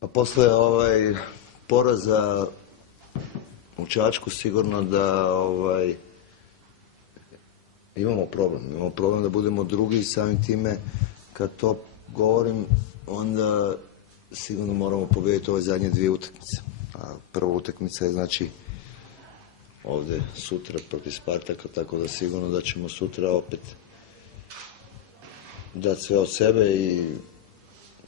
Pa posle poraza u Čačku sigurno da imamo problem. Imamo problem da budemo drugi i samim time kad to govorim onda sigurno moramo pobijediti ove zadnje dvije utakmice. A prva utakmica je znači ovdje sutra protiv Spartaka, tako da sigurno da ćemo sutra opet dati sve od sebe i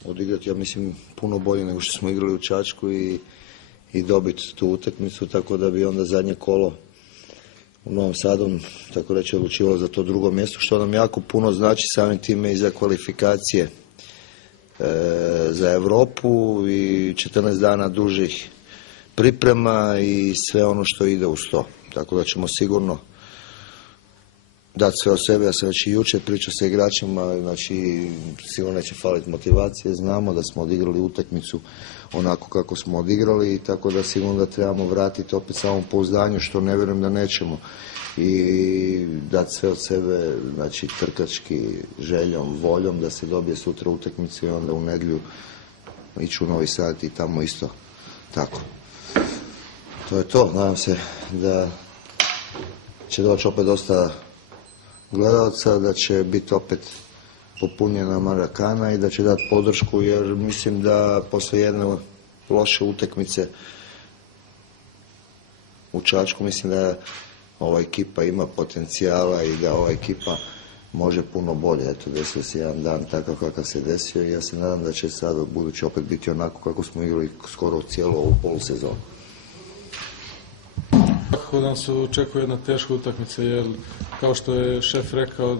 odigrati, ja mislim, puno bolje nego što smo igrali u Čačku i dobiti tu utakmicu, tako da bi onda zadnje kolo u Novom Sadu, tako reći, odlučivalo za to drugo mjesto, što nam jako puno znači samim time i za kvalifikacije za Europu i 14 dana dužih priprema i sve ono što ide uz to. Tako da ćemo sigurno dati sve od sebe. Ja sam već i jučer pričao sa igračima, znači sigurno neće faliti motivacije, znamo da smo odigrali utakmicu onako kako smo odigrali i tako da sigurno da trebamo vratiti opet samopouzdanju, što ne vjerujem da nećemo, i dati sve od sebe, znači trkački, željom, voljom da se dobije sutra utakmicu i onda u nedjelju ići u Novi Sad i tamo isto tako. To je to, nadam se da će doći opet dosta gledalca, da će biti opet popunjena Marakana i da će dati podršku, jer mislim da poslije jedne loše utakmice u Čačku mislim da ova ekipa ima potencijala i da ova ekipa može puno bolje. Eto, desio se jedan dan takav kakav se desio i ja se nadam da će sad budući opet biti onako kako smo igrali skoro cijelu ovu polusezonu. Kako nas očekuje jedna teška utakmica, jer kao što je šef rekao,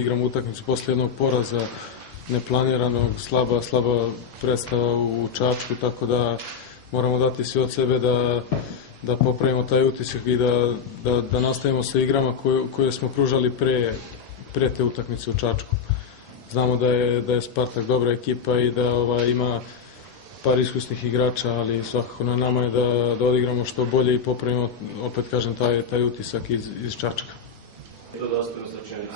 igramo utakmicu poslije jednog poraza, neplaniranog, slaba predstava u Čačku, tako da moramo dati sve od sebe da popravimo taj utisak i da nastavimo sa igrama koje smo pružali pre te utakmice u Čačku. Znamo da je Spartak dobra ekipa i da ima par iskusnih igrača, ali svakako na nama je da odigramo što bolje i popravimo, opet kažem, taj utisak iz Čačka. I to da ostaju u slačionici?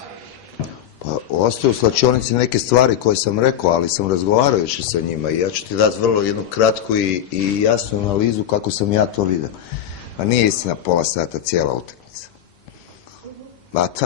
Pa ostaju u slačionici neke stvari koje sam rekao, ali sam razgovarao još sa njima i ja ću ti dati vrlo jednu kratku i jasnu analizu kako sam ja to vidio. Pa nije istina pola sata cijela utakmica.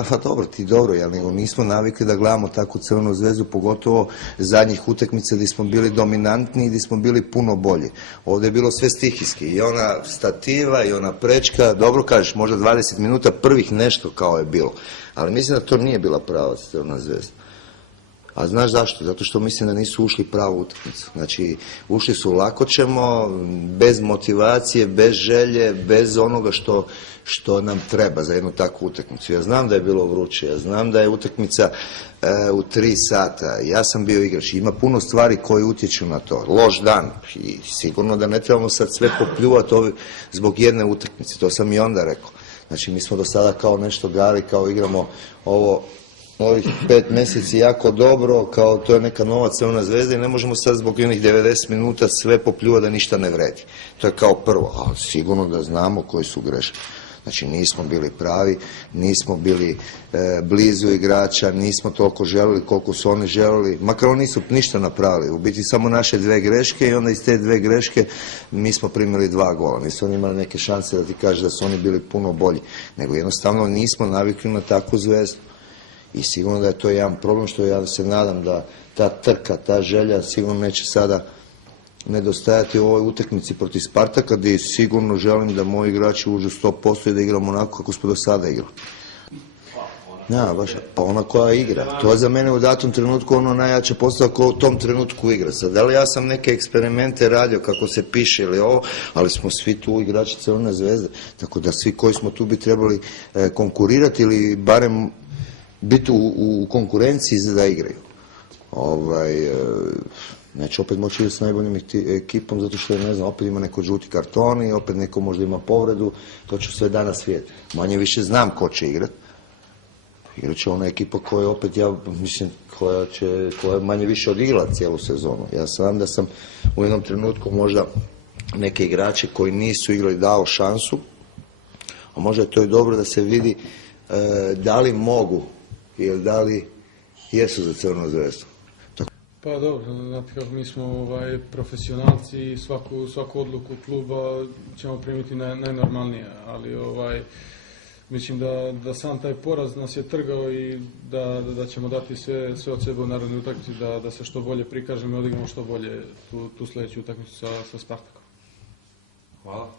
Pa dobro, ti dobro, ja nego nismo navikli da gledamo takvu Crvenu zvezdu, pogotovo zadnjih utakmica gdje smo bili dominantni i gdje smo bili puno bolji. Ovdje je bilo sve stihijski, i ona stativa i ona prečka, dobro kažeš, možda 20 minuta prvih nešto kao je bilo, ali mislim da to nije bila prava Crvena zvezda. A znaš zašto? Zato što mislim da nisu ušli pravu utakmicu. Znači, ušli su lako ćemo, bez motivacije, bez želje, bez onoga što nam treba za jednu takvu utakmicu. Ja znam da je bilo vruće, ja znam da je utakmica u 3 sata, ja sam bio igrač, ima puno stvari koje utječu na to. Loš dan i sigurno da ne trebamo sad sve popljuvati zbog jedne utakmice, to sam i onda rekao. Znači, mi smo do sada kao nešto gali, kao igramo ovih 5 mjeseci jako dobro, kao to je neka nova Crvena zvezda i ne možemo sad zbog jednih 90 minuta sve popljuvati da ništa ne vredi. To je kao prvo, ali sigurno da znamo koji su greške. Znači, nismo bili pravi, nismo bili blizu igrača, nismo toliko želili koliko su oni želili, makar oni nisu ništa napravili, u biti samo naše 2 greške i onda iz te 2 greške mi smo primili 2 gola. Nisu oni imali neke šanse da ti kažeš da su oni bili puno bolji, nego jednostavno nismo navikli na takvu zvezdu. I sigurno da je to jedan problem što ja se nadam da ta trka, ta želja sigurno neće sada nedostajati u ovoj utakmici protiv Spartaka, gdje sigurno želim da moji igrači uđu 100% i da igramo onako kako smo do sada igrali. Pa ona koja igra. To je za mene u datom trenutku ono najjače postava koja u tom trenutku igra. Sad, da li ja sam neke eksperimente radio kako se piše ili ovo, ali smo svi tu igrači Crvene zvezde. Tako da svi koji smo tu bi trebali konkurirati ili barem biti u konkurenciji za da igraju. Neće opet moći igrati s najboljim ekipom zato što, ne znam, opet ima neko žuti karton i opet neko možda ima povredu, to će sve danas svijet. Manje više znam ko će igrati. Igrat će ona ekipa koja opet, ja mislim, koja je manje više odigrala cijelu sezonu. Ja znam da sam u jednom trenutku možda neke igrače koji nisu igrali dao šansu, a možda je to i dobro da se vidi da li mogu ili da li jesu za Crvenu zvezdu. Pa dobro, znate kako mi smo profesionalci i svaku odluku kluba ćemo primiti najnormalnije, ali mislim da sam taj poraz nas je trgao i da ćemo dati sve od sebe u narednoj utakmici da se što bolje prikažemo i odigramo što bolje tu sledeću utakmicu sa Spartakom. Hvala.